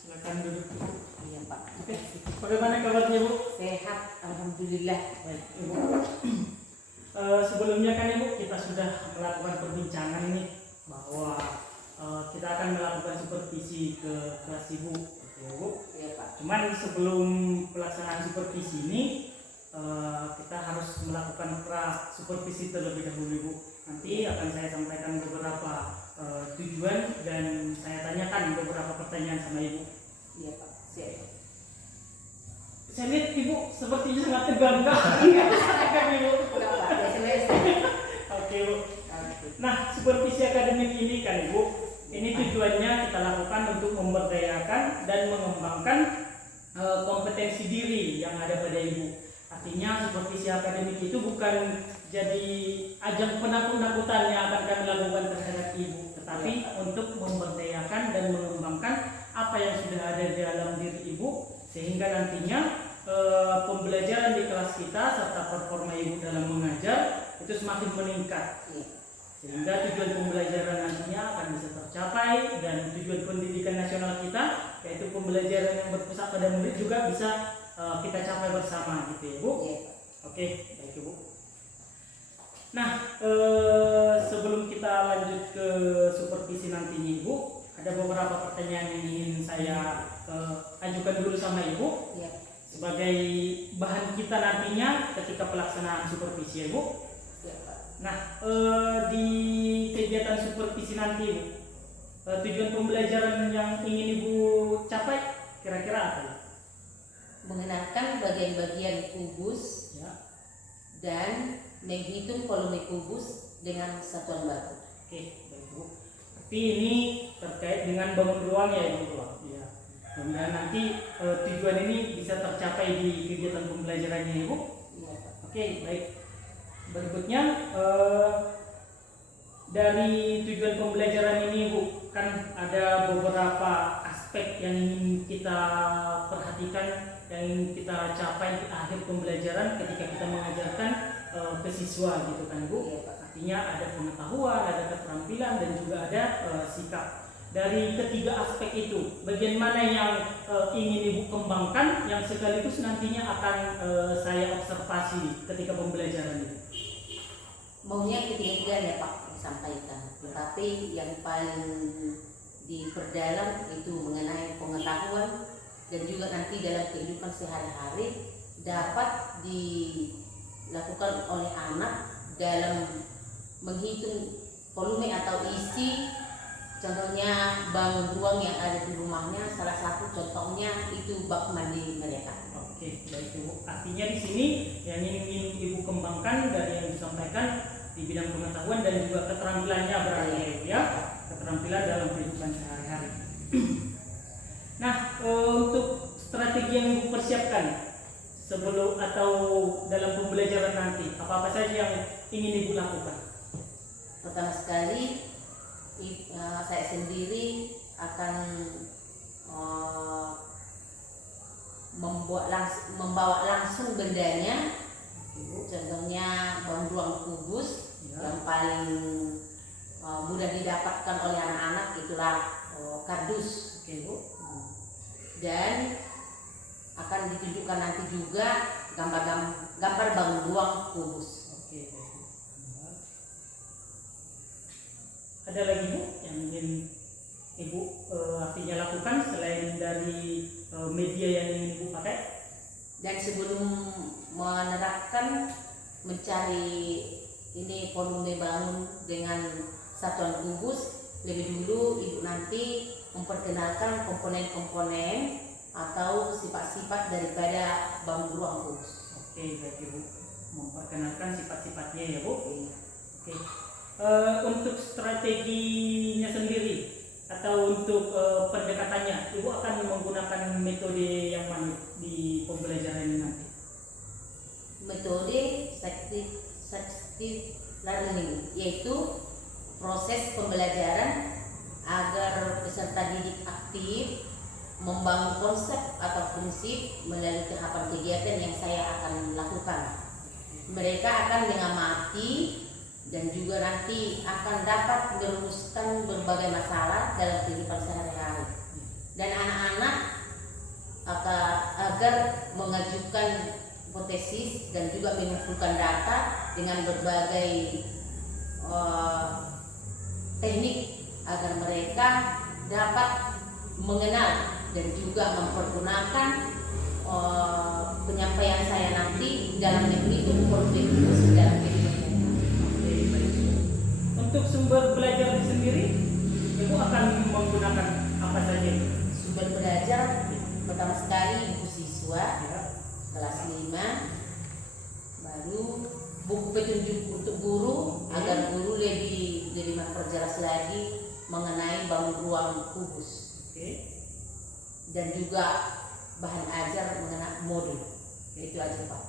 Silakan duduk. Iya Pak. Bagaimana kabarnya Bu? Sehat, alhamdulillah. Baik Ibu. Sebelumnya kan Ibu kita sudah melakukan perbincangan ini bahwa kita akan melakukan supervisi ke kelas Ibu, Ibu. Iya Pak. Cuman sebelum pelaksanaan supervisi ini kita harus melakukan pra supervisi terlebih dahulu Ibu. Nanti akan saya sampaikan beberapa tujuan dan saya tanyakan beberapa pertanyaan sama Ibu. Iya Pak. Siap. Saya lihat Ibu sepertinya sangat tegang Kak. Iya. Tegang Ibu. Udah Pak, ya selesai. Oke Bu. Nah, supervisi akademik ini kan Ibu, ini tujuannya kita lakukan untuk memberdayakan dan mengembangkan kompetensi diri yang ada pada Ibu. Artinya supervisi akademik itu bukan jadi ajang penakut-nakutan yang akan kami lakukan terhadap Ibu, tetapi untuk memberdayakan dan mengembangkan apa yang sudah ada di dalam diri Ibu, sehingga nantinya pembelajaran di kelas kita serta performa Ibu dalam mengajar itu semakin meningkat. Sehingga tujuan pembelajaran nantinya akan bisa tercapai dan tujuan pendidikan nasional kita, yaitu pembelajaran yang berpusat pada murid juga bisa kita capai bersama gitu ya Bu. Oke, baik Ibu. Nah, sebelum kita lanjut ke supervisi nantinya Ibu, ada beberapa pertanyaan yang ingin saya ajukan dulu sama Ibu sebagai bahan kita nantinya ketika pelaksanaan supervisi Ibu. Nah, di kegiatan supervisi nanti Ibu, tujuan pembelajaran yang ingin Ibu capai kira-kira apa? Mengenalkan bagian-bagian kubus dan menghitung volume kubus dengan satuan batu. Oke, baik Bu. Tapi ini terkait dengan bangun ruang ya Ibu. Ya. Kemudian nanti tujuan ini bisa tercapai di kegiatan pembelajarannya Ibu. Iya Pak. Oke, baik. Berikutnya dari tujuan pembelajaran ini Bu, kan ada beberapa aspek yang ingin kita perhatikan, yang ingin kita capai di akhir pembelajaran ketika kita mengajarkan ke siswa gitu kan Bu. Iya Pak. Artinya ada pengetahuan, ada keterampilan dan juga ada sikap. Dari ketiga aspek itu, bagian mana yang ingin Ibu kembangkan yang sekaligus nantinya akan saya observasi ketika pembelajaran itu? Maunya ketiga-tiganya Pak disampaikan, tetapi yang paling diperdalam itu mengenai pengetahuan dan juga nanti dalam kehidupan sehari-hari dapat dilakukan oleh anak dalam menghitung volume atau isi. Contohnya bangun ruang yang ada di rumahnya, salah satu contohnya itu bak mandi mereka. Oke, baik Ibu. Artinya di sini yang ingin Ibu kembangkan dari yang disampaikan di bidang pengetahuan dan juga keterampilannya berarti ya, keterampilan dalam kehidupan sehari-hari. Nah, untuk strategi yang Ibu persiapkan sebelum atau dalam pembelajaran nanti, apa-apa saja yang ingin Ibu lakukan? Pertama sekali saya sendiri akan membawa langsung bendanya Contohnya ruang kubus Ya. yang paling mudah didapatkan oleh anak-anak itulah kardus. Oke Bu. Dan akan ditunjukkan nanti juga gambar bangun ruang kubus. Oke. Ada lagi Bu yang ingin Ibu artinya lakukan selain dari media yang ingin Ibu pakai? Dan sebelum menerapkan mencari ini volume bangun dengan satuan kubus, lebih dulu Ibu nanti memperkenalkan komponen-komponen atau sifat-sifat daripada bangun ruang kubus. Oke, baik Ibu. Memperkenalkan sifat-sifatnya ya Bu. Oke. Untuk strateginya sendiri atau untuk pendekatannya, Ibu akan menggunakan metode yang mana di pembelajaran ini nanti? Metode successive learning, yaitu proses pembelajaran agar peserta didik aktif membangun konsep atau prinsip melalui tahapan kegiatan yang saya akan lakukan. Mereka akan mengamati dan juga nanti akan dapat merumuskan berbagai masalah dalam kehidupan sehari-hari. Dan anak-anak agar mengajukan hipotesis dan juga mengumpulkan data dengan berbagai teknik agar mereka dapat mengenal dan juga mempergunakan penyampaian saya nanti dalam menghitung produktivitas dalam kehidupan. Oke, baik. Untuk sumber belajar sendiri, Ibu akan menggunakan apa saja? Sumber belajar pertama sekali buku siswa Ya. kelas 5, baru buku petunjuk untuk guru agar guru lebih memperjelas lagi mengenai bangun ruang kubus. Oke. Dan juga bahan ajar mengenai modul. Itu aja Pak.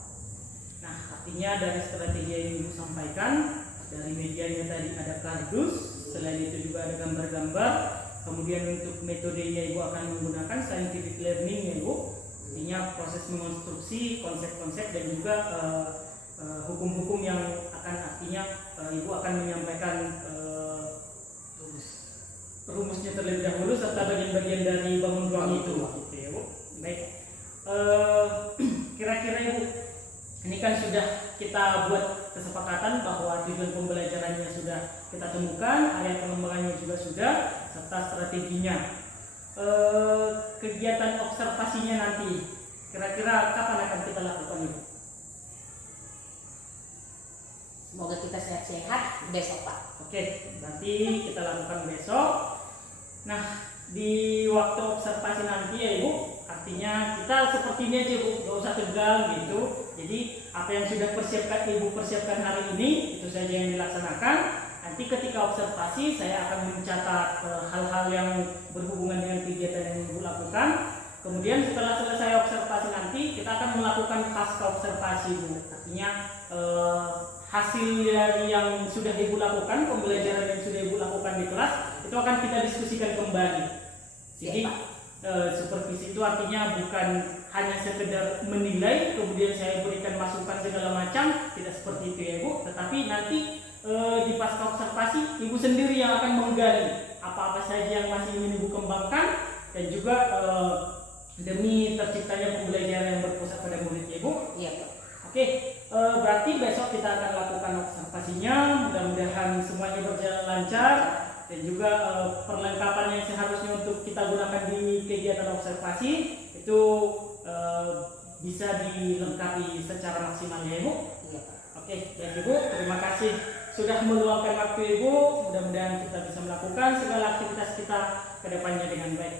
Nah, artinya dari strategi yang Ibu sampaikan, dari medianya tadi ada kardus, selain itu juga ada gambar-gambar, kemudian untuk metodenya Ibu akan menggunakan scientific learning ya Ibu, artinya proses mengonstruksi konsep-konsep dan juga hukum-hukum yang akan artinya Ibu akan menyampaikan rumusnya terlebih dahulu serta bagian-bagian dari bangun ruang itu. Gitu ya Bu. Baik. Kira-kira Ibu, ini kan sudah kita buat kesepakatan bahwa tujuan pembelajarannya sudah kita temukan, area pengembangannya juga sudah, serta strateginya. Kegiatan observasinya nanti, kira-kira kapan akan kita lakukan Ibu? Semoga kita sehat-sehat besok Pak. Oke, berarti kita lakukan besok. Nah, di waktu observasi nanti ya Ibu, artinya kita seperti ini aja Bu, gak usah tegang gitu. Jadi apa yang sudah Ibu persiapkan hari ini itu saja yang dilaksanakan. Nanti ketika observasi saya akan mencatat hal-hal yang berhubungan dengan kegiatan yang Ibu lakukan. Kemudian setelah selesai observasi nanti kita akan melakukan pasca observasi Bu. Artinya hasil dari yang sudah Ibu lakukan, pembelajaran yang sudah Ibu lakukan di kelas itu akan kita diskusikan kembali. Jadi supervisi itu artinya bukan hanya sekedar menilai kemudian saya berikan masukan segala macam, tidak seperti itu ya Ibu, tetapi nanti di pasca observasi Ibu sendiri yang akan menggali apa-apa saja yang masih ingin Ibu kembangkan dan juga demi terciptanya pembelajaran yang berpusat pada muridnya Ibu. Iya Pak. Oke, berarti besok kita akan lakukan observasinya, mudah-mudahan semuanya berjalan lancar dan juga perlengkapan yang seharusnya untuk kita gunakan di kegiatan observasi itu bisa dilengkapi secara maksimal ya Ibu. Iya Pak. Oke, baik Ibu, terima kasih sudah meluangkan waktu Ibu. Mudah-mudahan kita bisa melakukan segala aktivitas kita ke depannya dengan baik.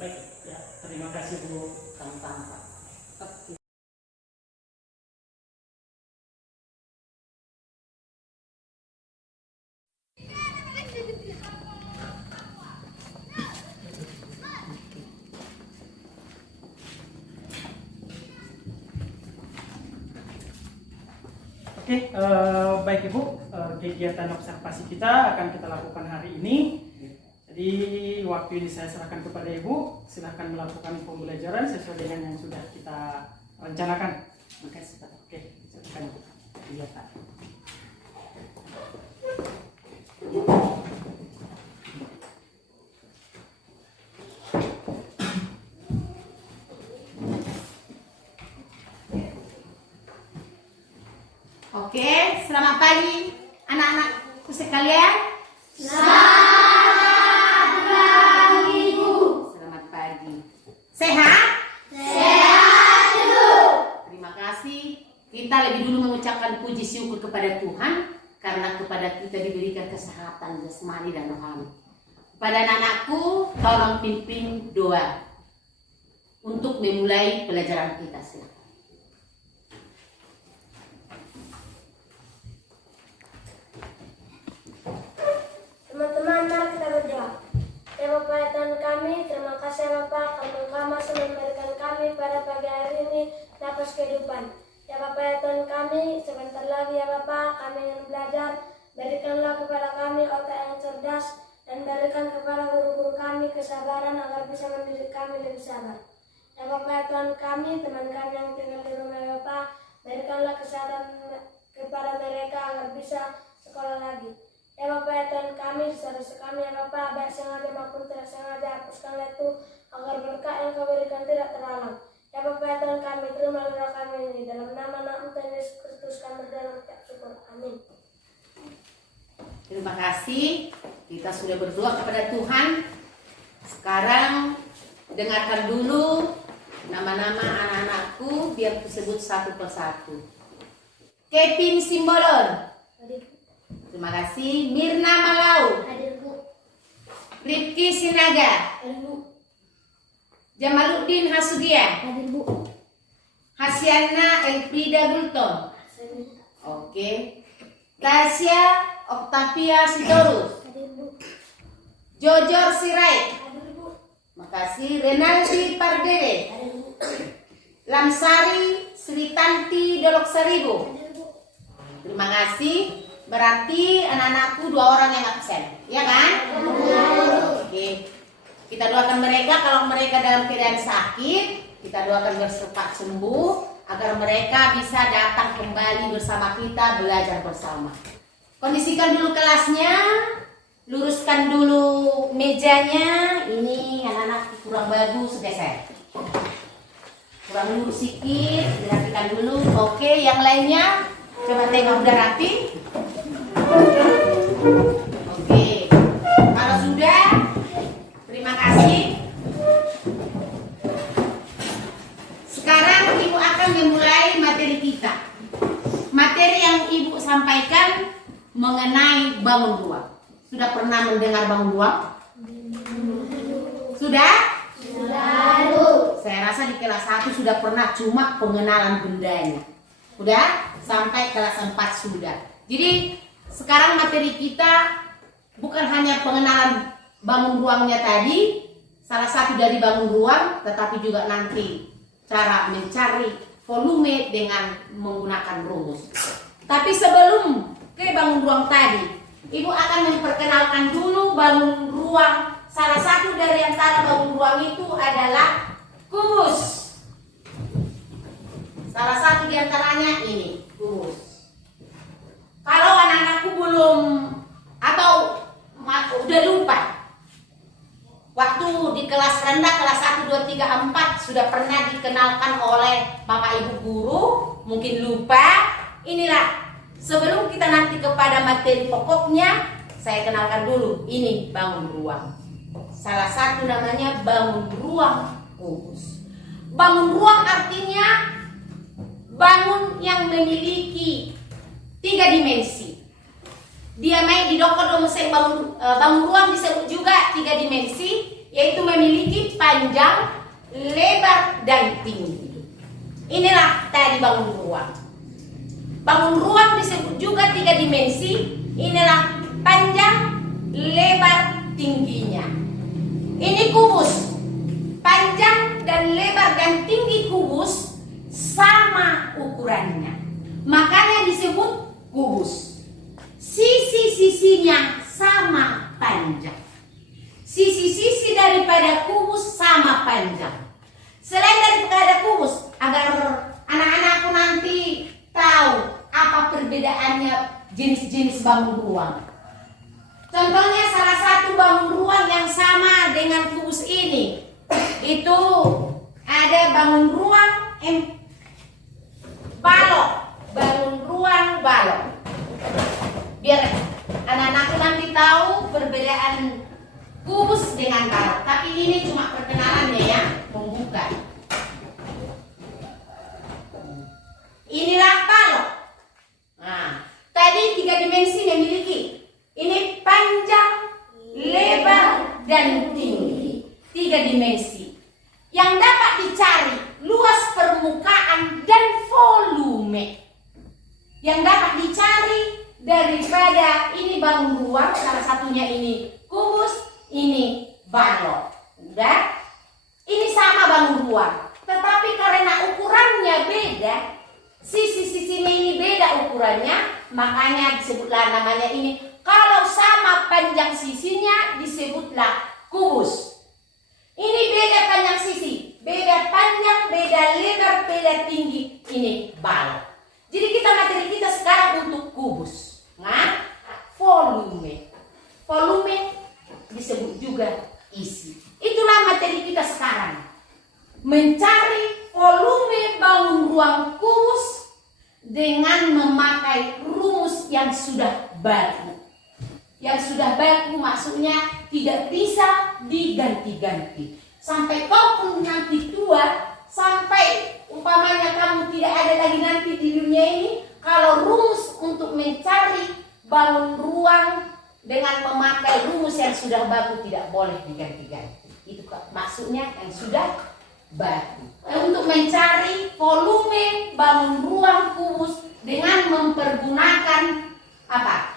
Baik, ya, terima kasih Bu. Gampang Pak. Oke. Oke, baik Ibu, kegiatan observasi kita akan kita lakukan hari ini. Jadi waktu ini saya serahkan kepada Ibu, silahkan melakukan pembelajaran sesuai dengan yang sudah kita rencanakan. Makasih Pak. Oke. Iya Pak. Oke, selamat pagi anak-anakku sekalian. Selamat pagi Bu. Selamat pagi. Sehat? Sehat dulu. Terima kasih. Kita lebih dulu mengucapkan puji syukur kepada Tuhan karena kepada kita diberikan kesehatan jasmani dan rohani. Pada anak-anakku, tolong pimpin doa untuk memulai pelajaran kita. Silakan. Teman-teman, mari kita berdoa. Ya Bapa ya Tuhan kami, terima kasih ya Bapa karena Engkau masih memberikan kami pada pagi hari ini nafas kehidupan. Ya Bapa ya Tuhan kami, sebentar lagi ya Bapa kami ingin belajar. Berikanlah kepada kami otak yang cerdas dan berikan kepada guru-guru kami kesabaran agar bisa mendidik kami lebih sabar. Ya Bapa ya Tuhan kami, teman kami yang tinggal di rumah ya Bapa, berikanlah kesehatan kepada mereka agar bisa sekolah lagi. Ya Bapa ya Tuhan kami, dosa-dosa kami ya Bapa, baik sengaja maupun tidak sengaja, hapuskanlah itu agar berkah yang Kau berikan tidak terhalang. Ya Bapa ya Tuhan kami, terima doa kami ini dalam nama Tuhan Yesus Kristus kami berdoa mengucap syukur. Amin. Terima kasih. Kita sudah berdoa kepada Tuhan. Sekarang dengarkan dulu nama-nama anak-anakku biar disebut satu persatu. Kevin Simbolon. Terima kasih. Mirna Malau. Hadir Bu. Rifki Sinaga. Hadir Bu. Jamaluddin Hasugia. Hadir Bu. Hasyana Elfrida Gultom. Oke. Tasya Octavia Sitorus. Hadir Bu. Jojor Sirait. Hadir Bu. Makasih. Renaldi Pardede. Hadir Bu. Lamsari Sritanti Dolok Seribu. Hadir Bu. Terima kasih. Berarti anak-anakku 2 orang yang absen, ya kan? Oke. Kita doakan mereka kalau mereka dalam keadaan sakit, kita doakan bercepat sembuh agar mereka bisa datang kembali bersama kita belajar bersama. Kondisikan dulu kelasnya, luruskan dulu mejanya. Ini anak-anak kurang bagus, geser. Kurang lurus sedikit, perhatikan dulu. Oke, yang lainnya coba tengok udah rapi. Oke, kalau sudah, terima kasih. Sekarang Ibu akan memulai materi kita. Materi yang Ibu sampaikan mengenai bangun ruang. Sudah pernah mendengar bangun ruang? Sudah? Sudah. Saya rasa di kelas 1 sudah pernah, cuma pengenalan bendanya. Sudah? Sampai kelas 4 sudah. Jadi sekarang materi kita bukan hanya pengenalan bangun ruangnya tadi, salah satu dari bangun ruang, tetapi juga nanti cara mencari volume dengan menggunakan rumus. Tapi sebelum ke bangun ruang tadi, Ibu akan memperkenalkan dulu bangun ruang. Salah satu dari antara bangun ruang itu adalah kubus. Salah satu di antaranya ini, kubus. Kalau anak-anakku belum atau udah lupa, waktu di kelas rendah, kelas 1, 2, 3, 4 sudah pernah dikenalkan oleh Bapak Ibu guru, mungkin lupa. Inilah, sebelum kita nanti kepada materi pokoknya, saya kenalkan dulu, ini bangun ruang. Salah satu namanya bangun ruang kubus. Bangun ruang artinya bangun yang memiliki 3 dimensi. Dia main di bangun ruang disebut juga 3 dimensi, yaitu memiliki panjang, lebar, dan tinggi. Inilah tadi bangun ruang. Bangun ruang disebut juga 3 dimensi. Inilah panjang, lebar, tingginya. Ini kubus. Panjang dan lebar dan tinggi kubus sama ukurannya. Makanya disebut kubus. Sisi-sisinya sama panjang. Sisi-sisi daripada kubus sama panjang. Selain daripada kubus, agar anak-anakku jenis-jenis bangun ruang. Contohnya salah satu bangun ruang yang sama dengan kubus ini, itu ada bangun ruang balok, bangun ruang balok. Biar anak-anak nanti tahu perbedaan kubus dengan balok. Tapi ini cuma perkenalannya ya, membuka. Inilah balok. Nah, tadi 3 dimensi memiliki. Ini panjang, lebar, dan tinggi. 3 dimensi. Yang dapat dicari luas permukaan dan volume. Yang dapat dicari daripada ini bangun ruang, salah satunya ini kubus, ini balok. Udah? Ini sama bangun ruang. Tetapi karena ukurannya beda, sisi-sisinya ini beda ukurannya, makanya disebutlah namanya ini. Kalau sama panjang sisinya disebutlah kubus. Ini beda panjang sisi, beda panjang, beda lebar, beda tinggi. Ini balok. Jadi materi kita sekarang untuk kubus. Nah, volume. Volume disebut juga isi. Itulah materi kita sekarang. Mencari volume bangun ruang kubus dengan memakai rumus yang sudah baku. Yang sudah baku maksudnya tidak bisa diganti-ganti. Sampai kau pun nanti tua, sampai umpamanya kamu tidak ada lagi nanti di dunia ini, kalau rumus untuk mencari bangun ruang dengan memakai rumus yang sudah baku tidak boleh diganti-ganti. Itu maksudnya yang sudah baku. Untuk mencari volume bangun ruang kubus dengan mempergunakan apa?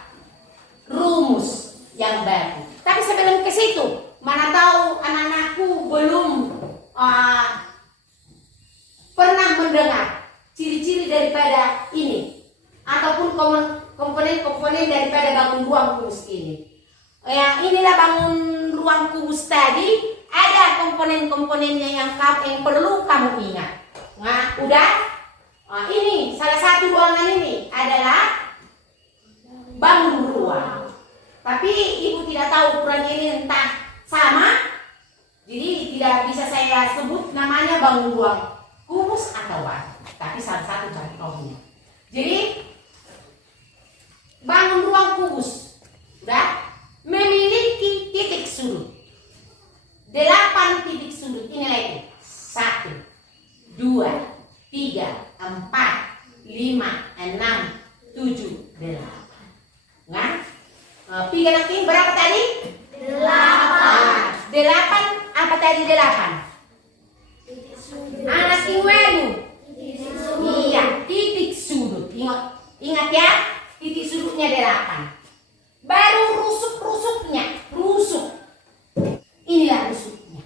Rumus yang baku. Tapi sebelum ke situ, mana tahu anak-anakku belum pernah mendengar ciri-ciri daripada ini ataupun komponen-komponen daripada bangun ruang kubus ini. Inilah bangun ruang kubus tadi, ada komponen-komponennya yang perlu kamu ingat. Nah, udah? Ini salah satu ruangan ini adalah bangun ruang. Tapi ibu tidak tahu ukuran ini entah sama, jadi tidak bisa saya sebut namanya bangun ruang kubus atau apa. Tapi salah satu bagi kaumnya. Jadi bangun ruang kubus udah memiliki titik sudut 8 titik sudut. Ini lagi 1, 2, 3, 4, 5, 6, 7, 8. Nah, tiga nanti berapa tadi? 8. 8 apa tadi 8? Anak ingwelu. Iya, titik sudut. Ingat ya, titik sudutnya 8. Baru rusuk-rusuknya, rusuk. Inilah rusuknya.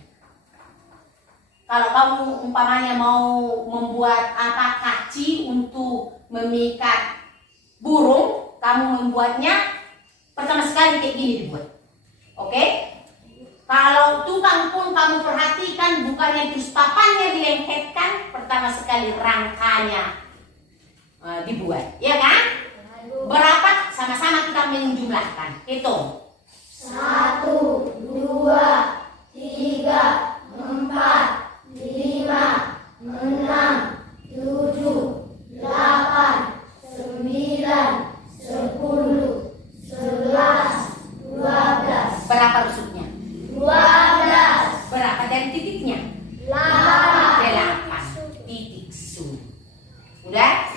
Kalau kamu umpamanya mau membuat apa kaci untuk memikat burung, kamu membuatnya pertama sekali kayak gini dibuat. Oke? Kalau tukang pun kamu perhatikan bukannya terus papannya dilengketkan, pertama sekali rangkanya dibuat, ya kan? Berapa? Sama-sama kita menjumlahkan. Hitung. 1, 2, 3, 4, 5, 6, 7, 8, 9, 10, 11, 12. Berapa rusuknya? 12. Berapa dari titiknya? 8 titik sudut. Udah?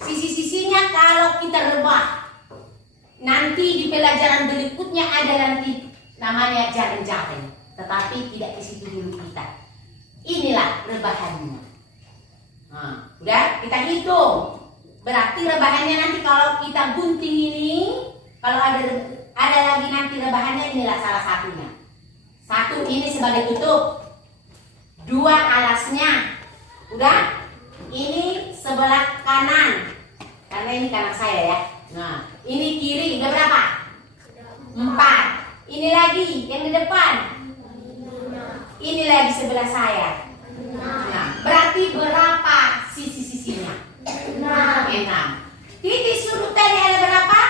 Sisi-sisinya kalau kita rebah, nanti di pelajaran berikutnya ada nanti namanya jaring-jaring. Tetapi tidak di situ dulu kita. Inilah rebahannya. Nah, udah kita hitung. Berarti rebahannya nanti kalau kita gunting ini, kalau ada lagi nanti rebahannya, inilah salah satunya. 1 ini sebagai tutup, 2 alasnya, udah. Ini sebelah kanan, karena ini kanan saya ya. Nah, ini kiri, udah berapa? 4. Ini lagi yang di depan. Ini lagi sebelah saya. Nah, berarti berapa sisi-sisinya? 6. Titik sudut tadi ada berapa?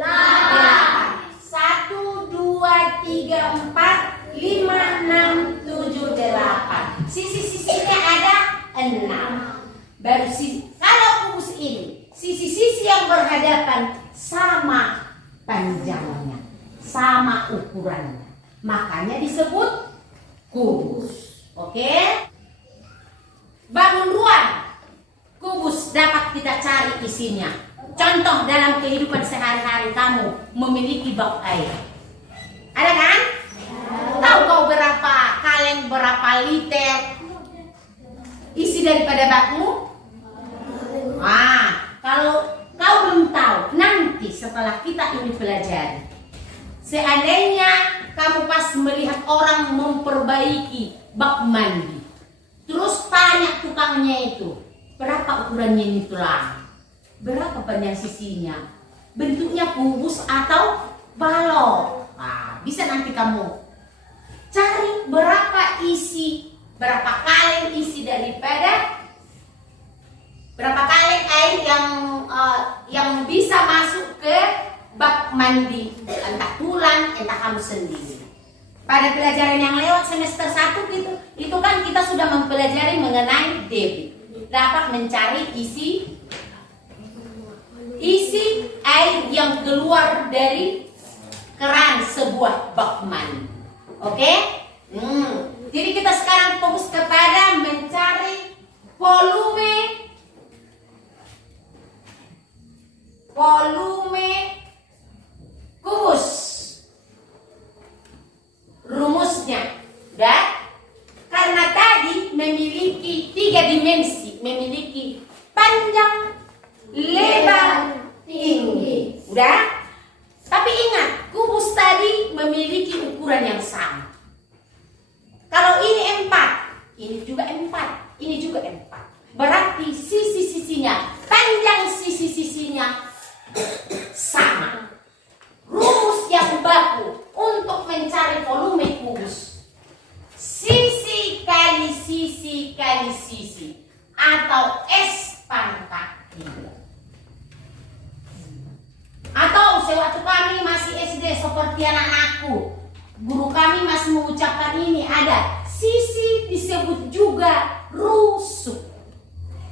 8. 1, 2, 3, 4, 5, 6, 7, 8. Sisi-sisinya ada 6. Baru kalau kubus ini, sisi-sisi yang berhadapan sama panjangnya, sama ukurannya. Makanya disebut kubus. Oke? Bangun ruang. Kubus dapat kita cari isinya. Contoh dalam kehidupan sehari-hari kamu memiliki bak air. Ada kan? Tahu kau berapa kaleng, berapa liter isi daripada bakmu? Kalau kau belum tahu, nanti setelah kita ini pelajari, seandainya kamu pas melihat orang memperbaiki bak mandi, terus tanya tukangnya itu, berapa ukurannya ini tulang? Berapa panjang sisinya? Bentuknya kubus atau balok? Bisa nanti kamu cari berapa isi, berapa kaleng isi daripada berapa kaleng air yang bisa masuk ke bak mandi, entah tulang, entah kamu sendiri. Pada pelajaran yang lewat semester 1 itu kan kita sudah mempelajari mengenai debit. Dapat mencari isi air yang keluar dari keran sebuah bak mandi. Oke? Jadi kita sekarang fokus kepada mencari volume kubus. Rumusnya, karena tadi memiliki 3 dimensi, memiliki panjang, lebar, tinggi. Udah? Tapi ingat, kubus tadi memiliki ukuran yang sama. Kalau ini 4, ini juga 4, ini juga 4. Berarti sisi-sisinya, panjang sisi-sisinya sama. Rumus yang baku untuk mencari volume kubus, sisi kali sisi kali sisi, atau S pangkat 3. Atau sewaktu kami masih SD seperti anak-anakku, guru kami masih mengucapkan ini, ada sisi disebut juga rusuk.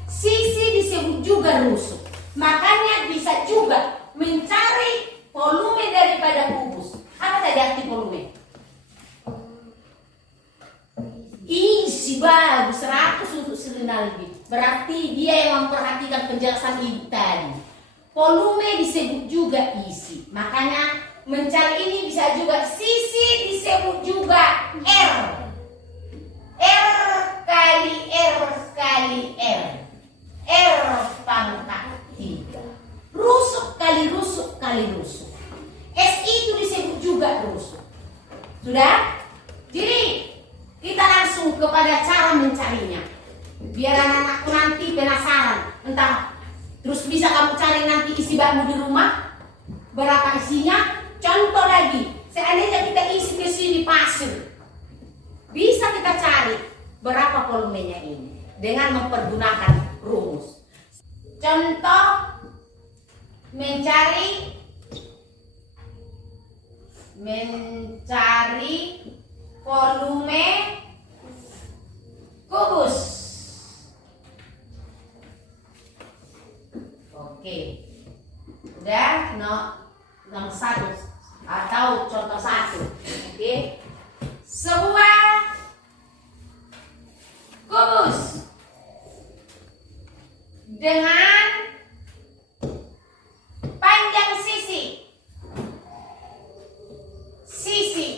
Sisi disebut juga rusuk. Makanya bisa juga mencari volume daripada kubus. Apa tadi arti volume? Isi bagus 100 untuk Serena lebih. Berarti dia yang memperhatikan penjelasan ibu tadi. Volume disebut juga isi. Makanya mencari ini bisa juga sisi disebut juga R. R kali R kali R. R pangkat 3. Rusuk kali rusuk kali rusuk. S itu disebut juga rusuk. Sudah? Jadi kita langsung kepada cara mencarinya. Biar anak-anakku nanti penasaran. Entah terus bisa kamu cari nanti isi bakmu di rumah. Berapa isinya? Contoh lagi. Seandainya kita isi ke sini pasir. Bisa kita cari berapa volumenya ini dengan mempergunakan rumus. Contoh mencari volume kubus. Oke. Udah nomor 1 atau contoh 1. Oke. Sebuah kubus dengan panjang sisi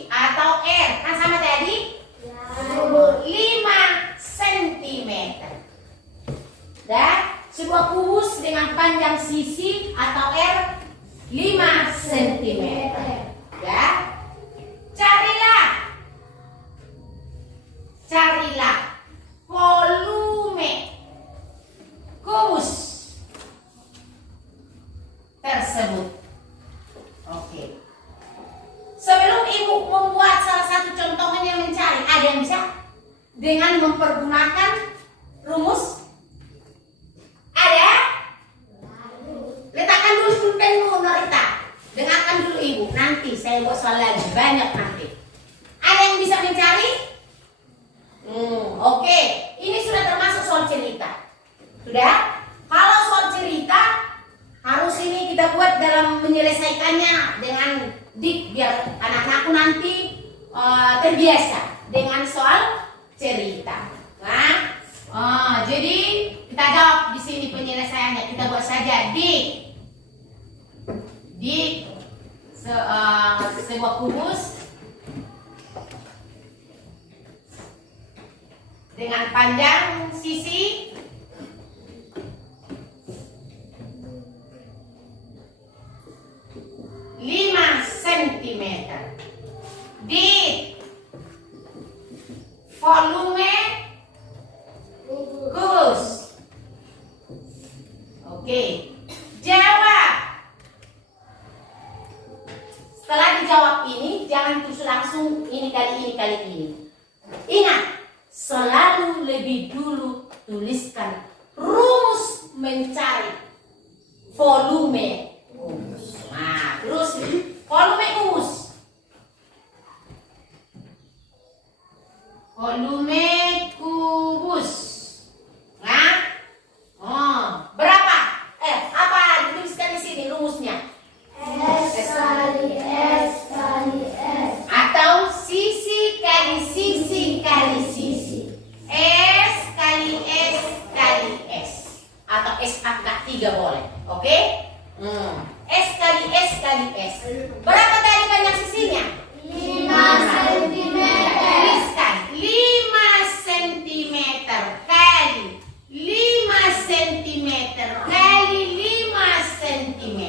atau R kan sama tadi 5 cm. Dan sebuah kubus dengan panjang sisi atau R 5 cm. Ya. Carilah volume kubus tersebut. Oke. Sebelum ibu membuat salah satu contohnya mencari, ada yang bisa dengan mempergunakan rumus? Ada? Letak saya buat soal lagi banyak nanti. Ada yang bisa mencari? Oke. Ini sudah termasuk soal cerita. Sudah? Kalau soal cerita harus ini kita buat dalam menyelesaikannya dengan biar anak-anakku nanti terbiasa dengan soal cerita. Nah, jadi kita jawab di sini penyelesaiannya. Kita buat saja sebuah kubus dengan panjang sisi 5 cm di volume kubus. Oke, jawab. Setelah dijawab ini, jangan terus langsung ini kali ini. Ingat, selalu lebih dulu tuliskan rumus mencari volume kubus. Nah, terus volume kubus. Volume kubus. Nah, berapa? Apa dituliskan di sini rumusnya? S kali S kali S. Atau sisi kali sisi kali sisi. S kali S kali S. Atau S angka 3 boleh. Oke? S kali S kali S. Berapa kali banyak sisinya? 5 cm. Tuliskan 5 cm kali 5 cm kali 5 cm.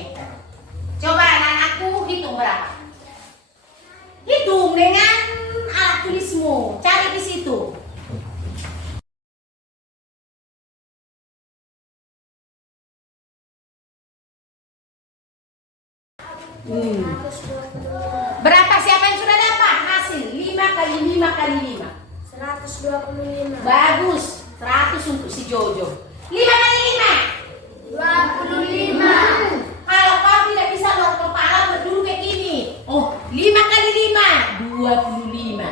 Coba anak-anakku hitung berapa? Hitung dengan alat tulismu. Cari di situ. Berapa siapa yang sudah dapat hasil? 5 kali 5 kali 5. 125. Bagus. 100 untuk si Jojo. 5 kali 5. 25. Kalau kau tidak bisa lor kepala berdulu kayak gini. 5 kali 5 25.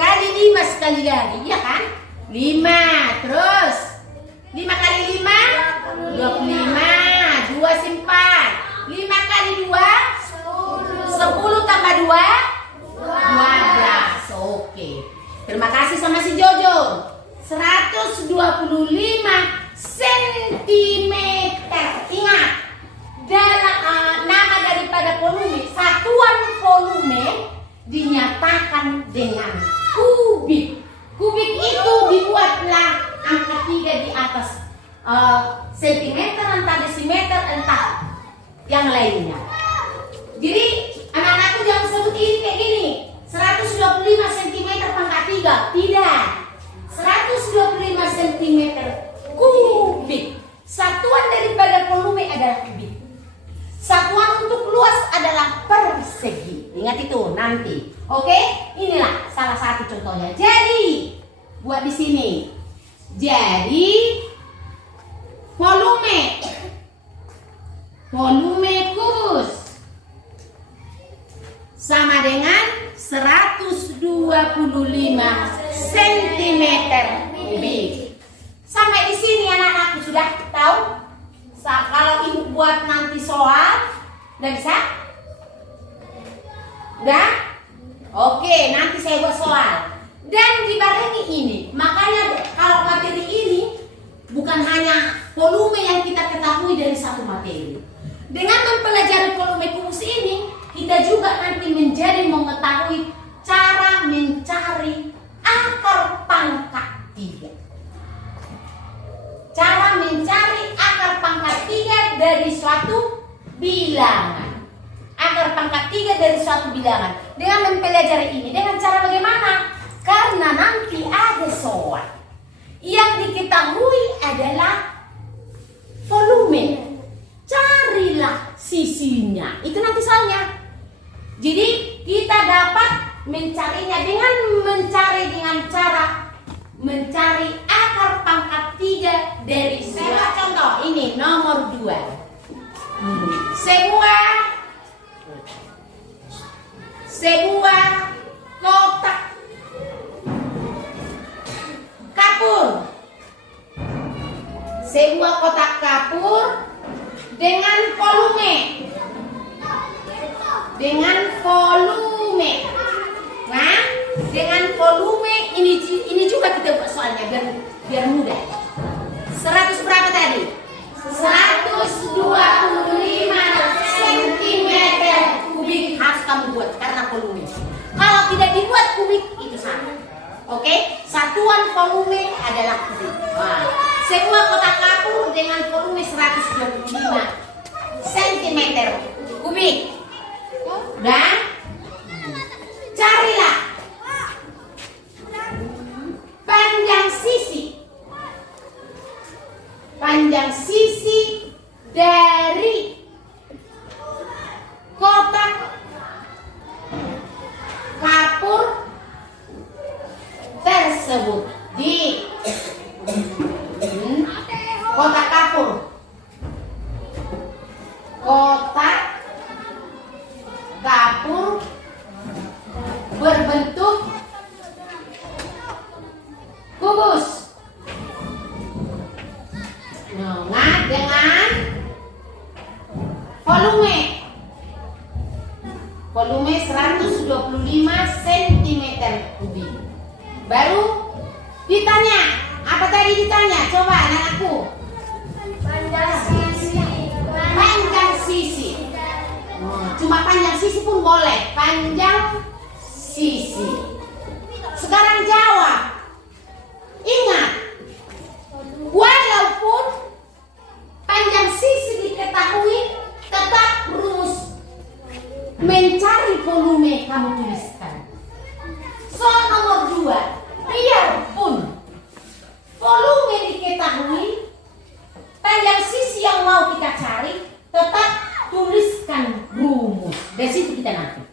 Kali 5 sekali lagi, iya kan? 5. Terus 5 kali 5 25. 2 simpan. 5 kali 2 10 tambah 2 12. Oke. Terima kasih sama si Jojo. 125 cm. Ingat, dalam nama daripada volume, satuan volume dinyatakan dengan kubik. Kubik itu dibuatlah angka 3 di atas sentimeter, entah desimeter, entah yang lainnya. Jadi anak-anakku jangan sebut ini kayak gini 125 cm pangkat 3. Tidak, 125 cm kubik. Satuan daripada volume adalah kubik. Satuan untuk luas adalah persegi. Ingat itu nanti. Oke? Inilah salah satu contohnya. Jadi buat di sini. Jadi volume kubus sama dengan 125 cm kubik. Sampai di sini anak-anakku sudah tahu? Kalau ibu buat nanti soal, udah bisa? Udah? Oke, nanti saya buat soal. Dan dibarengi ini, makanya kalau materi ini bukan hanya volume yang kita ketahui dari satu materi. Dengan mempelajari volume kubus ini, kita juga nanti menjadi mengetahui cara mencari akar pangkat 3. Cara mencari akar pangkat 3 dari suatu bilangan. Akar pangkat 3 dari suatu bilangan. Dengan mempelajari ini, dengan cara bagaimana? Karena nanti ada soal. Yang diketahui adalah volume. Carilah sisinya. Itu nanti soalnya. Jadi kita dapat mencarinya dengan cara mencari akar pangkat 3 dari semua contoh. Ini nomor 2. Semua sebuah kotak kapur. Sebuah kotak kapur dengan volume. Nah, dengan volume ini juga kita buat soalnya biar mudah. 100 berapa tadi? 125 cm kubik harus kamu buat karena volume. Kalau tidak dibuat kubik itu sama. Oke, satuan volume adalah kubik. Nah, sebuah kotak kapur dengan volume 125 cm kubik. Dan carilah panjang sisi dari kotak kapur tersebut. Di kotak kapur berbentuk kubus. Nah, dengan volume 125 cm kubik. Baru ditanya, apa tadi ditanya? Coba anak-anakku. Panjang sisi. Cuma panjang sisi pun boleh. Panjang sisi. Sekarang jawab. Ingat, walaupun panjang sisi diketahui, tetap rumus mencari volume kamu tuliskan. Soal nomor 2, biarpun volume diketahui, panjang sisi yang mau kita cari, tetap tuliskan rumus. Dari situ kita nanti.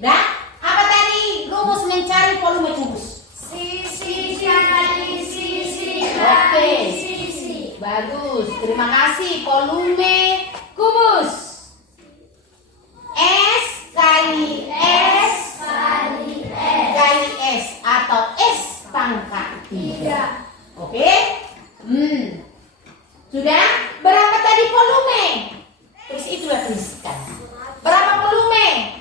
Dah? Apa tadi rumus mencari volume kubus? Sisi kali sisi Oke. kali sisi. Bagus. Terima kasih. Volume kubus. S kali S Kali kali S atau S pangkat 3. Oke? Sudah? Berapa tadi volume? Terus itulah tuliskan. Berapa volume?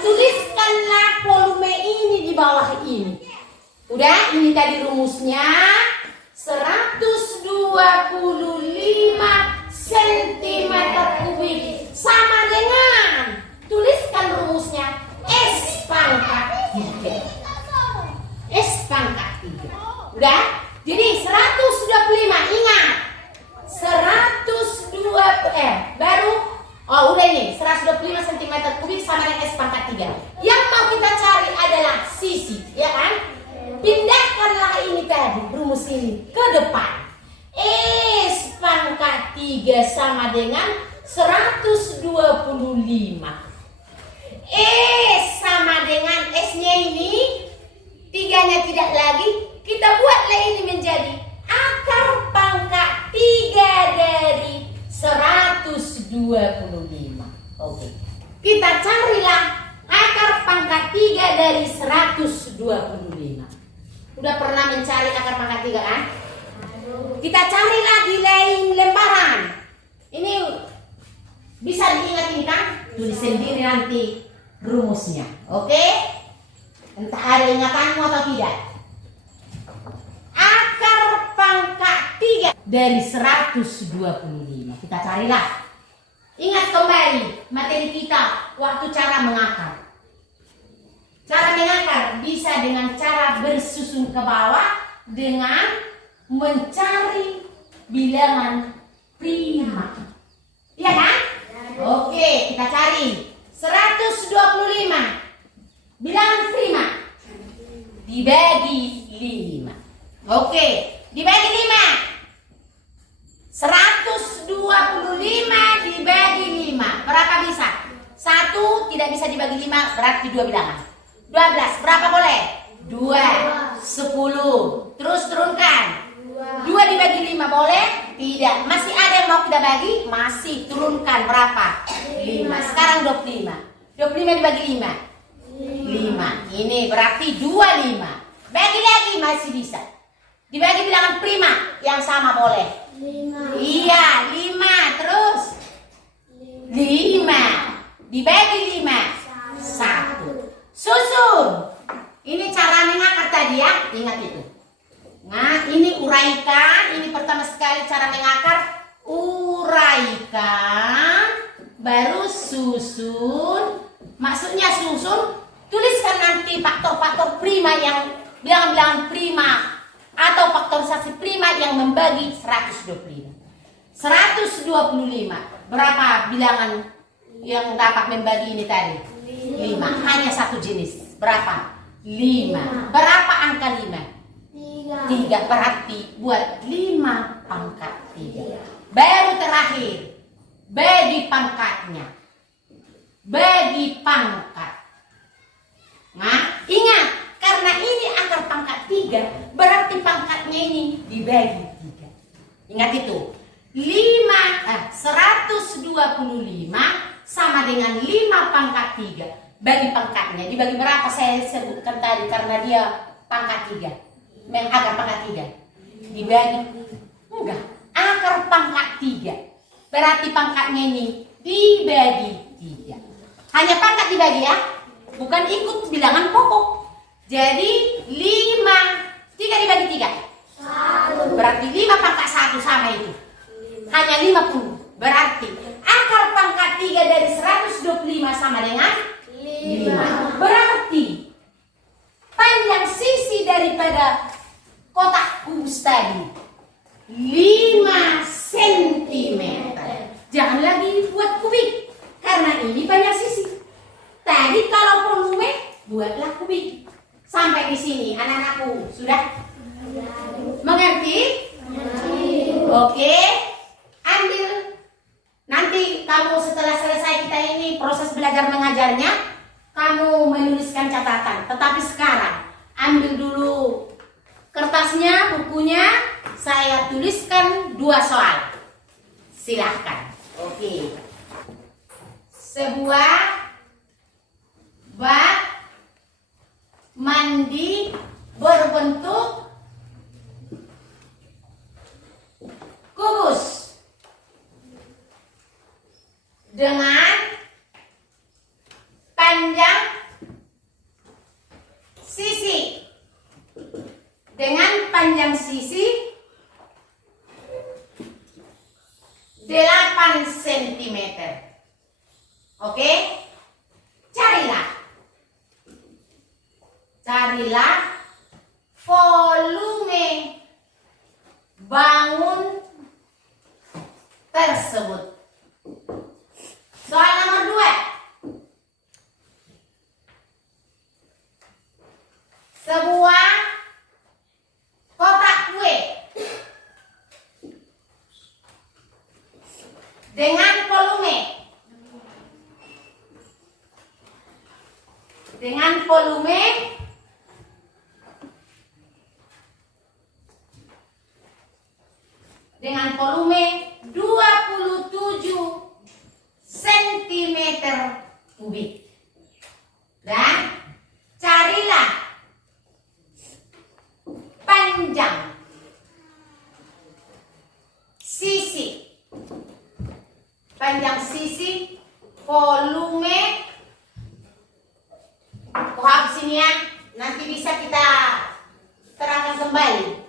Tuliskanlah volume ini di bawah ini. Udah? Ini tadi rumusnya 125 cm kubik sama dengan, tuliskan rumusnya S pangkat 3. S pangkat 3. Udah? Jadi 125, ingat 120 baru udah ini 125 cm kubik sama dengan S pangkat 3. Yang mau kita cari adalah sisi, ya kan? Pindahkanlah ini tadi rumus ini ke depan. S pangkat 3 sama dengan 125. S sama dengan S-nya ini 3-nya tidak lagi, kita buatlah ini menjadi akar pangkat 3 dari 125. Oke. Kita carilah akar pangkat 3 dari 125. Udah pernah mencari akar pangkat 3 kan? Kita carilah di lain lembaran. Ini bisa diingat kan? Tulis sendiri nanti rumusnya. Oke? Entah ada ingatanmu atau tidak. Akar pangkat 3 dari 125. Kita carilah. Ingat kembali materi kita waktu cara mengakar. Cara mengakar bisa dengan cara bersusun ke bawah dengan mencari bilangan prima. Iya kan? Oke, kita cari 125 bilangan prima dibagi 5. Oke, dibagi 5. 125 dibagi 5. Berapa bisa? 1 tidak bisa dibagi 5, berarti 2 bilangan. 12, berapa boleh? 2, 10. Terus turunkan. 2 dibagi 5 boleh? Tidak. Masih ada yang mau kita bagi? Masih. Turunkan berapa? 5. Sekarang 25. 25 dibagi 5. 5. Ini berarti 25. Bagi lagi masih bisa. Dibagi bilangan prima yang sama boleh. 5. Iya, 5. Terus 5 dibagi 5 1. Susun. Ini cara mengakar tadi ya. Ingat itu. Nah, ini uraikan. Ini pertama sekali cara mengakar. Uraikan. Baru susun. Maksudnya susun. Tuliskan nanti faktor-faktor prima yang bilangan-bilangan prima atau faktorisasi prima yang membagi 125. 125. Berapa bilangan yang dapat membagi ini tadi? 5. Hanya satu jenis. Berapa? 5. Berapa angka 5? 3. Berarti buat 5 pangkat 3. Baru terakhir. Bagi pangkatnya. Bagi pangkat. Nah, ingat. Karena ini akar pangkat 3. Berarti pangkatnya ini dibagi 3. Ingat itu. 125 sama dengan 5 pangkat 3. Bagi pangkatnya. Dibagi berapa saya sebutkan tadi. Karena dia pangkat 3. Mengakar pangkat 3. Dibagi. Enggak. Akar pangkat 3. Berarti pangkatnya ini dibagi 3. Hanya pangkat dibagi ya. Bukan ikut bilangan pokok. Jadi 5. 3 dibagi 3. 1. Berarti 5 pangkat 1 sama itu. Hanya 50. Berarti akar pangkat 3 dari 125 sama dengan 5. Berarti panjang sisi daripada kotak kubus tadi 5 cm. Jangan lagi buat kubik. Karena ini panjang sisi. Tadi kalau volume buatlah kubik. Sampai di sini anak-anakku sudah mengerti? Oke. Ambil. Nanti kamu setelah selesai kita ini proses belajar mengajarnya, kamu menuliskan catatan. Tetapi sekarang ambil dulu kertasnya, bukunya, saya tuliskan 2 soal. Silahkan. Oke. Sebuah bak mandi berbentuk kubus dengan panjang sisi 8 cm. Oke? Carilah volume bangun tersebut. Soal nomor 2. Sebuah kotak kue dengan volume 27 cm kubik. Dan carilah panjang sisi volume. Hapus ini ya, nanti bisa kita terangkan kembali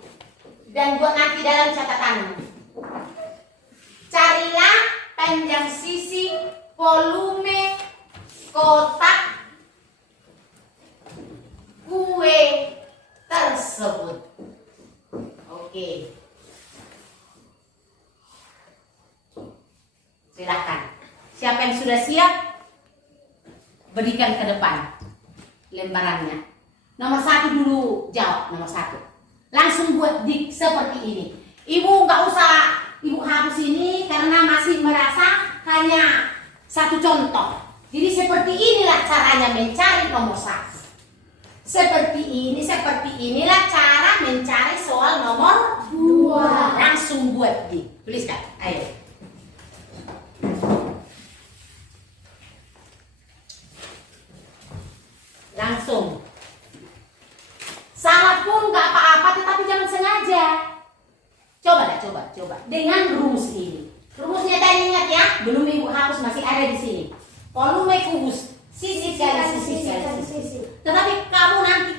dan buat nanti dalam catatan. Carilah panjang sisi volume kotak kue tersebut. Oke. Silakan. Siapa yang sudah siap? Berikan ke depan lembarannya. Nomor 1 dulu jawab. Nomor 1. Langsung buat dik seperti ini. Ibu nggak usah ibu hapus ini karena masih merasa hanya satu contoh. Jadi seperti inilah caranya mencari nomor 1. Seperti inilah cara mencari soal nomor 2. Langsung buat dik. Tuliskan. Ayo. volume kubus, sisi kali sisi kali sisi. Tetapi kamu nanti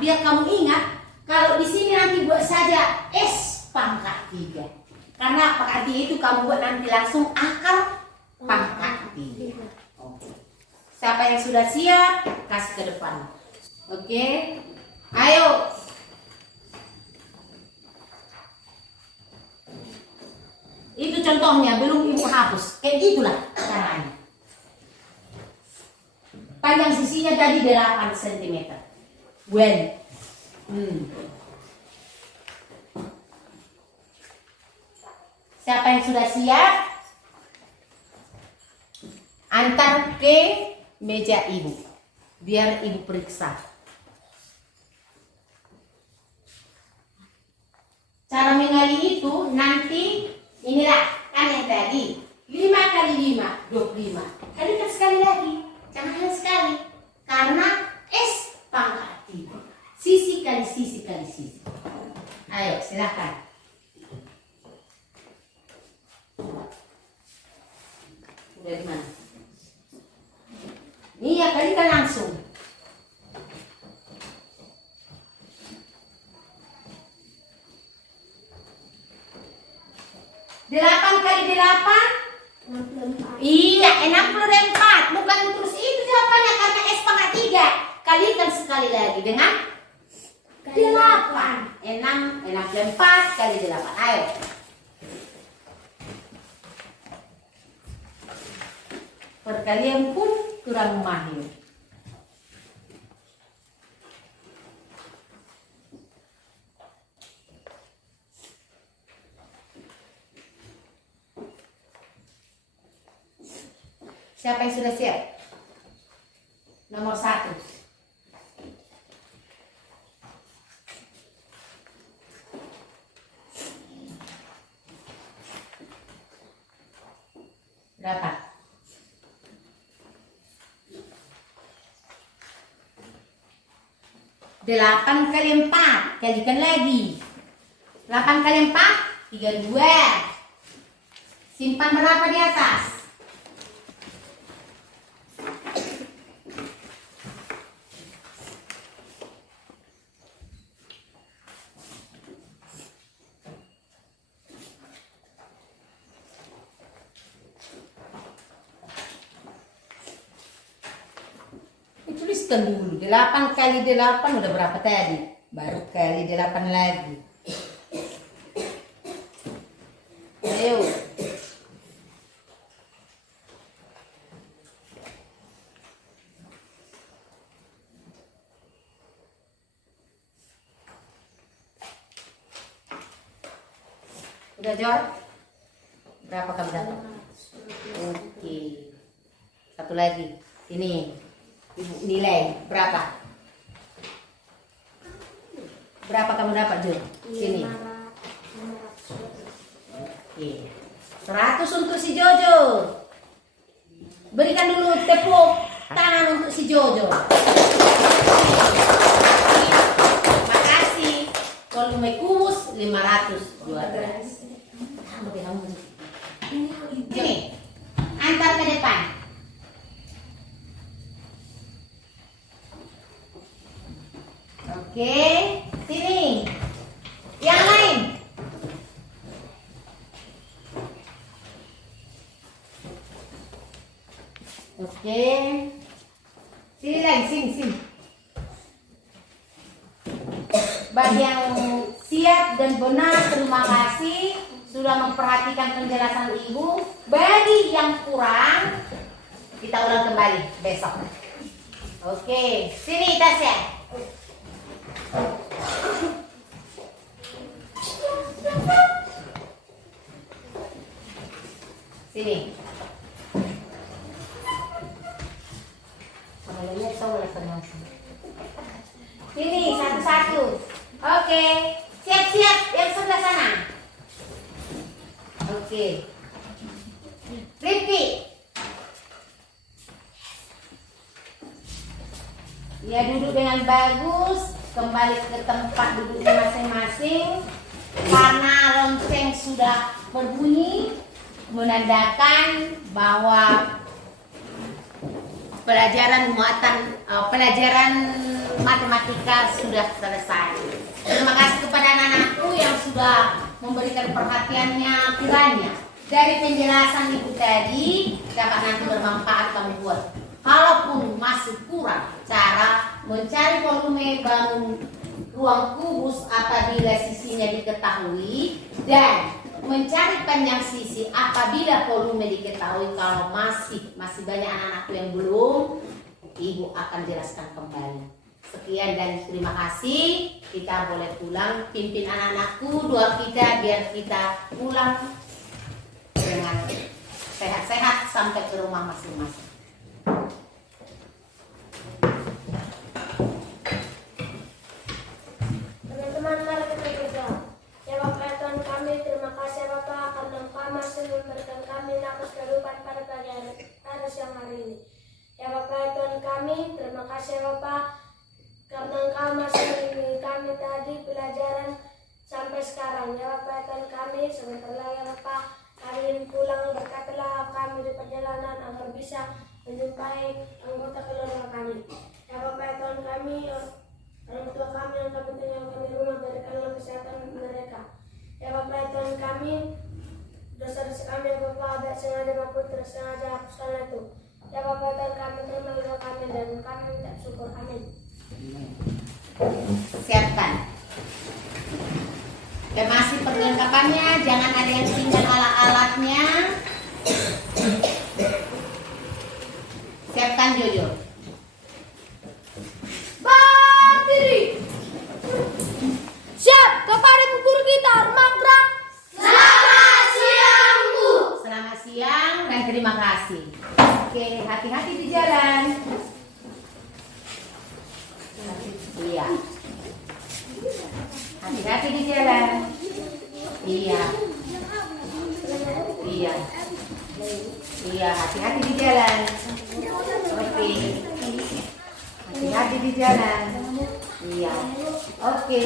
biar kamu ingat, kalau di sini nanti buat saja S pangkat 3. Karena pangkat 3 itu kamu buat nanti langsung akar pangkat 3. Oke. Siapa yang sudah siap, kasih ke depan. Oke. Ayo. Itu contohnya, belum ibu hapus. Kayak gitulah caranya. Panjang sisinya tadi 8 cm. When? Siapa yang sudah siap? Antar ke meja ibu. Biar ibu periksa. Cara mengali itu nanti inilah kan yang tadi 5 kali 5 25. Kalikan sekali lagi. Jangan hanya sekali. Karena S pangkat 3. Sisi kali sisi kali sisi. Ayo silakan. Udah di mana? Nih ya kalikan langsung. Delapan kali 8 64. Iya 64. Bukan terus itu jawabannya karena S pangkat 3. Kalikan sekali lagi dengan 8. 64 kali 8. Ayo. Perkalian pun kurang mahir. Siapa yang sudah siap? Nomor 1. Berapa? Delapan kali 4. Kalikan lagi. 8 kali 4 32. Simpan berapa di atas? Tuliskan dulu 8 kali 8 udah berapa tadi? Baru kali 8 lagi. Ayo. Udah jawab? Berapa kamu dapat? Oke. Satu lagi. Ini. Ibu nilai berapa? Berapa kamu dapat, Jun? Sini. Oke. 100 untuk si Jojo. Berikan dulu tepuk tangan untuk si Jojo. Makasih. Volume kubus 512. Sini. Antar ke depan. Oke, sini. Yang lain. Oke. Sini lagi, sini. Bagi yang siap dan benar, terima kasih sudah memperhatikan penjelasan ibu. Bagi yang kurang, kita ulang kembali besok. Oke, sini Tasya. Sini. Sini satu-satu. Oke, siap-siap yang sebelah sana. Oke. Rifki. Ya duduk dengan bagus, kembali ke tempat duduknya masing-masing. Karena lonceng sudah berbunyi, menandakan bahwa pelajaran matematika sudah selesai. Terima kasih kepada anak-anakku yang sudah memberikan perhatiannya kiranya. Dari penjelasan ibu tadi dapat nanti bermanfaat kamu buat. Kalaupun masih kurang cara mencari volume bangun ruang kubus apabila sisinya diketahui dan mencari panjang sisi apabila volume diketahui. Kalau masih banyak anak-anakku yang belum, ibu akan jelaskan kembali. Sekian dan terima kasih. Kita boleh pulang. Pimpin anak-anakku, doa kita biar kita pulang dengan sehat-sehat sampai ke rumah masing-masing. Teman-teman, mari kita berdoa. Ya Bapa ya Tuhan kami, terima kasih ya Bapa karena Engkau masih memberikan kami nafas kehidupan pada siang hari ini. Ya Bapa ya Tuhan kami, terima kasih ya Bapa karena Engkau masih melindungi kami tadi pelajaran sampai sekarang. Ya Bapa ya Tuhan kami, sebentar lagi ya Bapa hari ini pulang, berkatilah kami di perjalanan agar bisa menjumpai anggota keluarga kami. Ya Bapa ya Tuhan kami, orang tua kami yang kami tinggalkan di rumah, berikanlah kesehatan mereka. Ya Bapa ya Tuhan kami, dosa-dosa kami ya Bapa, baik sengaja maupun tidak sengaja, hapuskanlah itu. Ya Bapa ya Tuhan kami, terima doa kami dan kami minta syukur. Amin. Siapkan. Dan masih perlengkapannya, jangan ada yang tinggal alat-alatnya. Siapkan Jojo. Berdiri. Siap kepada guru kita, Magrak. Selamat siang, Bu. Selamat siang dan terima kasih. Oke, hati-hati di jalan. Iya. Hati-hati di jalan. Iya. Iya. Iya, hati-hati di jalan. Oke. Hati-hati di jalan. Iya. Oke.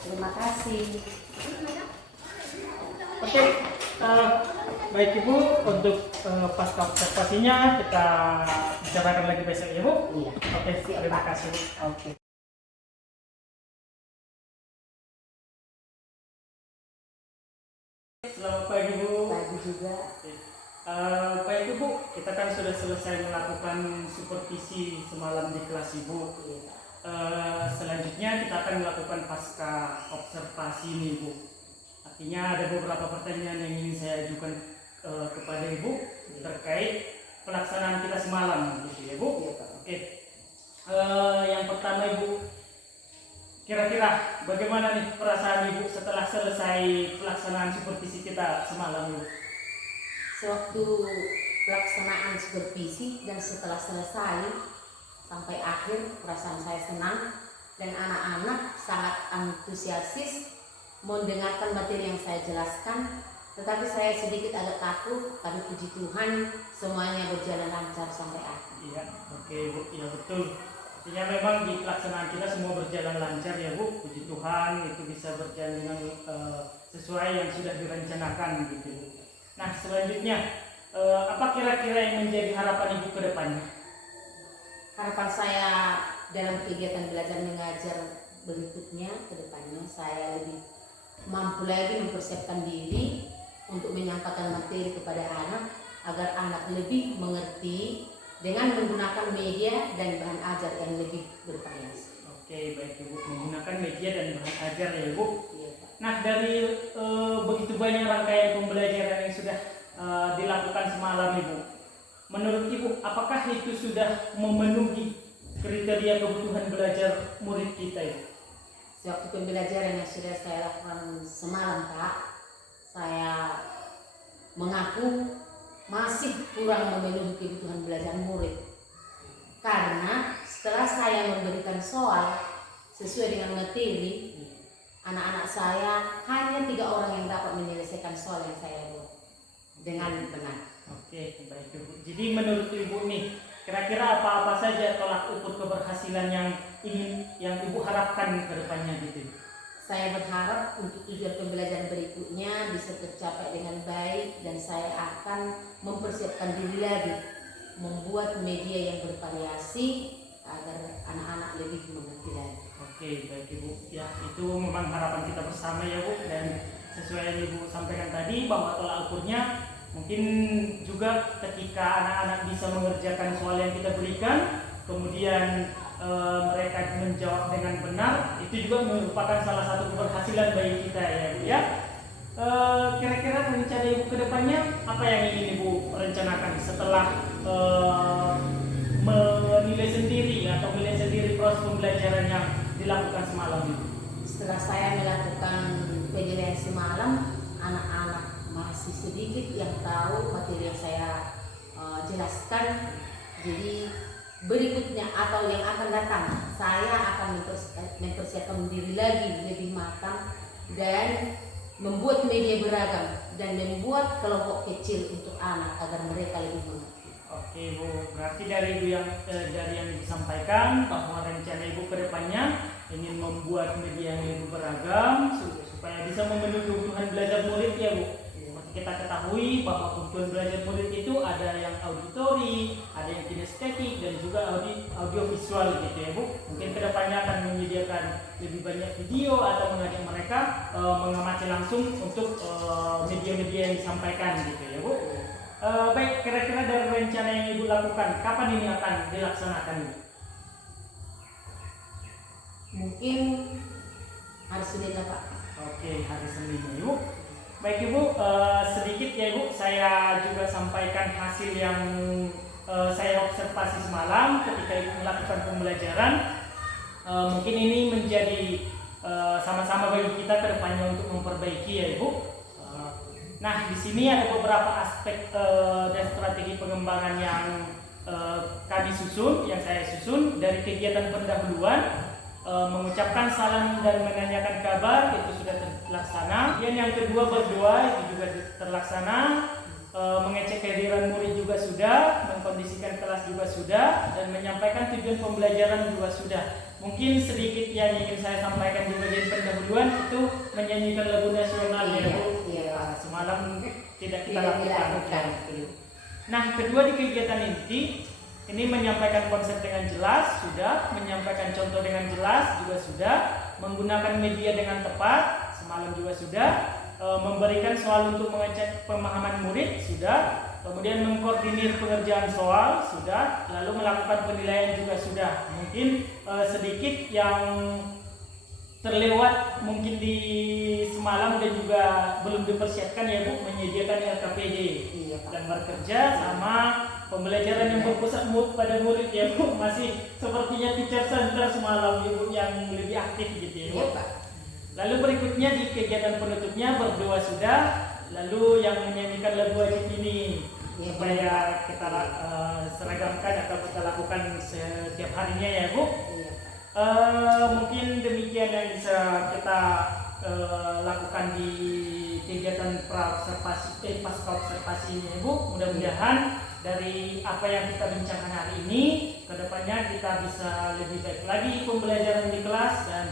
Terima kasih. Oke, baik Ibu, untuk pasca observasinya kita bicarakan lagi besok ya Bu. Iya. Oke, terima kasih Bu. Oke. Selamat pagi Bu. Pagi juga. Baik Ibu, kita kan sudah selesai melakukan supervisi semalam di kelas Ibu. Selanjutnya kita akan melakukan pasca observasi nih Bu. Artinya ada beberapa pertanyaan yang ingin saya ajukan kepada Ibu terkait pelaksanaan kita semalam gitu ya Bu. Oke. Yang pertama Ibu, kira-kira bagaimana nih perasaan Ibu setelah selesai pelaksanaan supervisi kita semalam Ibu? Sewaktu pelaksanaan supervisi dan setelah selesai sampai akhir, perasaan saya senang dan anak-anak sangat antusiasis mendengarkan materi yang saya jelaskan. Tetapi saya sedikit agak takut, tapi puji Tuhan semuanya berjalan lancar sampai akhir. Iya, oke Bu, ya betul. Artinya memang di pelaksanaan kita semua berjalan lancar ya Bu. Puji Tuhan itu bisa berjalan dengan sesuai yang sudah direncanakan gitu Bu. Nah selanjutnya, apa kira-kira yang menjadi harapan Ibu ke depannya? Harapan saya dalam kegiatan belajar mengajar berikutnya ke depannya, saya lebih mampu lagi mempersiapkan diri untuk menyampaikan materi kepada anak agar anak lebih mengerti dengan menggunakan media dan bahan ajar yang lebih bervariasi. Oke, baik Ibu, menggunakan media dan bahan ajar ya Ibu. Iya, Pak. Nah dari begitu banyak rangkaian pembelajaran yang sudah dilakukan semalam Ibu, menurut Ibu apakah itu sudah memenuhi kriteria kebutuhan belajar murid kita Ibu? Sewaktu pembelajaran yang sudah saya lakukan semalam Pak, saya mengaku masih kurang memenuhi kebutuhan belajar murid. Karena setelah saya memberikan soal sesuai dengan materi, anak-anak saya hanya 3 orang yang dapat menyelesaikan soal yang saya buat dengan benar. Oke, baik Ibu. Jadi menurut Ibu nih, kira-kira apa-apa saja tolak ukur keberhasilan yang Ibu harapkan ke depannya gitu? Saya berharap untuk tujuan pembelajaran berikutnya bisa tercapai dengan baik dan saya akan mempersiapkan diri lagi membuat media yang bervariasi agar anak-anak lebih mengerti lagi. Oke, baik Ibu. Ya, itu memang harapan kita bersama ya Bu, dan sesuai yang Ibu sampaikan tadi bahwa tolak ukurnya mungkin juga ketika anak-anak bisa mengerjakan soal yang kita berikan, kemudian mereka menjawab dengan benar, itu juga merupakan salah satu keberhasilan bagi kita ya Bu ya. Kira-kira rencana Ibu ke depannya apa yang ingin Ibu rencanakan setelah menilai sendiri atau melihat sendiri proses pembelajaran yang dilakukan semalam itu? Setelah saya melakukan penilaian semalam, anak-anak masih sedikit yang tahu materi yang saya jelaskan. Jadi berikutnya atau yang akan datang, saya akan mempersiapkan diri lagi lebih matang dan membuat media beragam dan membuat kelompok kecil untuk anak agar mereka lebih mengerti. Oke Bu, berarti dari Ibu dari yang disampaikan bahwa rencana Ibu ke depannya ingin membuat media yang lebih beragam supaya bisa memenuhi kebutuhan belajar murid ya Bu. Seperti kita ketahui bahwa kebutuhan belajar murid itu ada yang auditori, ada yang kinestetik dan juga audio visual gitu ya Bu. Mungkin kedepannya akan menyediakan lebih banyak video atau mengajak mereka mengamati langsung untuk media-media yang disampaikan gitu ya Bu. Baik, kira-kira dari rencana yang Ibu lakukan, kapan ini akan dilaksanakan Bu? Mungkin hari Senin Pak. Oke, hari Senin Ibu. Baik Ibu, sedikit ya Ibu, saya juga sampaikan hasil yang saya observasi semalam ketika Ibu melakukan pembelajaran. Mungkin ini menjadi sama-sama bagi kita ke depannya untuk memperbaiki ya Ibu. Nah, di sini ada beberapa aspek dan strategi pengembangan yang kami susun, yang saya susun dari kegiatan pendahuluan. Mengucapkan salam dan menanyakan kabar itu sudah terlaksana. Dan yang kedua berdoa itu juga terlaksana. Mengecek kehadiran murid juga sudah, mengkondisikan kelas juga sudah, dan menyampaikan tujuan pembelajaran juga sudah. Mungkin sedikit yang ingin saya sampaikan di bagian pendahuluan itu menyanyikan lagu nasional ya Bu. Semalam tidak kita lakukan. Nah, kedua di kegiatan inti ini menyampaikan konsep dengan jelas sudah, menyampaikan contoh dengan jelas juga sudah, menggunakan media dengan tepat semalam juga sudah, memberikan soal untuk mengecek pemahaman murid sudah, kemudian mengkoordinir pengerjaan soal sudah, lalu melakukan penilaian juga sudah. Mungkin sedikit yang terlewat mungkin di semalam dan juga belum dipersiapkan ya Bu, menyediakan RKPD gambar kerja sama pembelajaran yang berpusat pada murid ya Bu, masih sepertinya teacher center semalam ya Bu, yang lebih aktif gitu ya Bu. Lalu berikutnya di kegiatan penutupnya berdoa sudah, lalu yang menyanyikan lagu wajib ini supaya kita seragamkan atau kita lakukan setiap harinya ya Bu. Mungkin demikian yang bisa kita lakukan di kegiatan pasca observasi ini Bu. Mudah-mudahan dari apa yang kita bincangkan hari ini, kedepannya kita bisa lebih baik lagi pembelajaran di kelas dan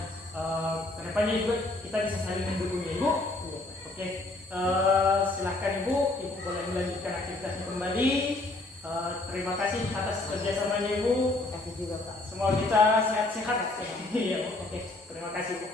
kedepannya juga kita bisa saling mendukung ya Ibu. Oke, silahkan Ibu boleh melanjutkan aktivitasnya kembali. Terima kasih atas kerjasamanya Ibu. Terima kasih juga Pak. Semoga kita sehat-sehat. Iya Bu. Oke, terima kasih Bu.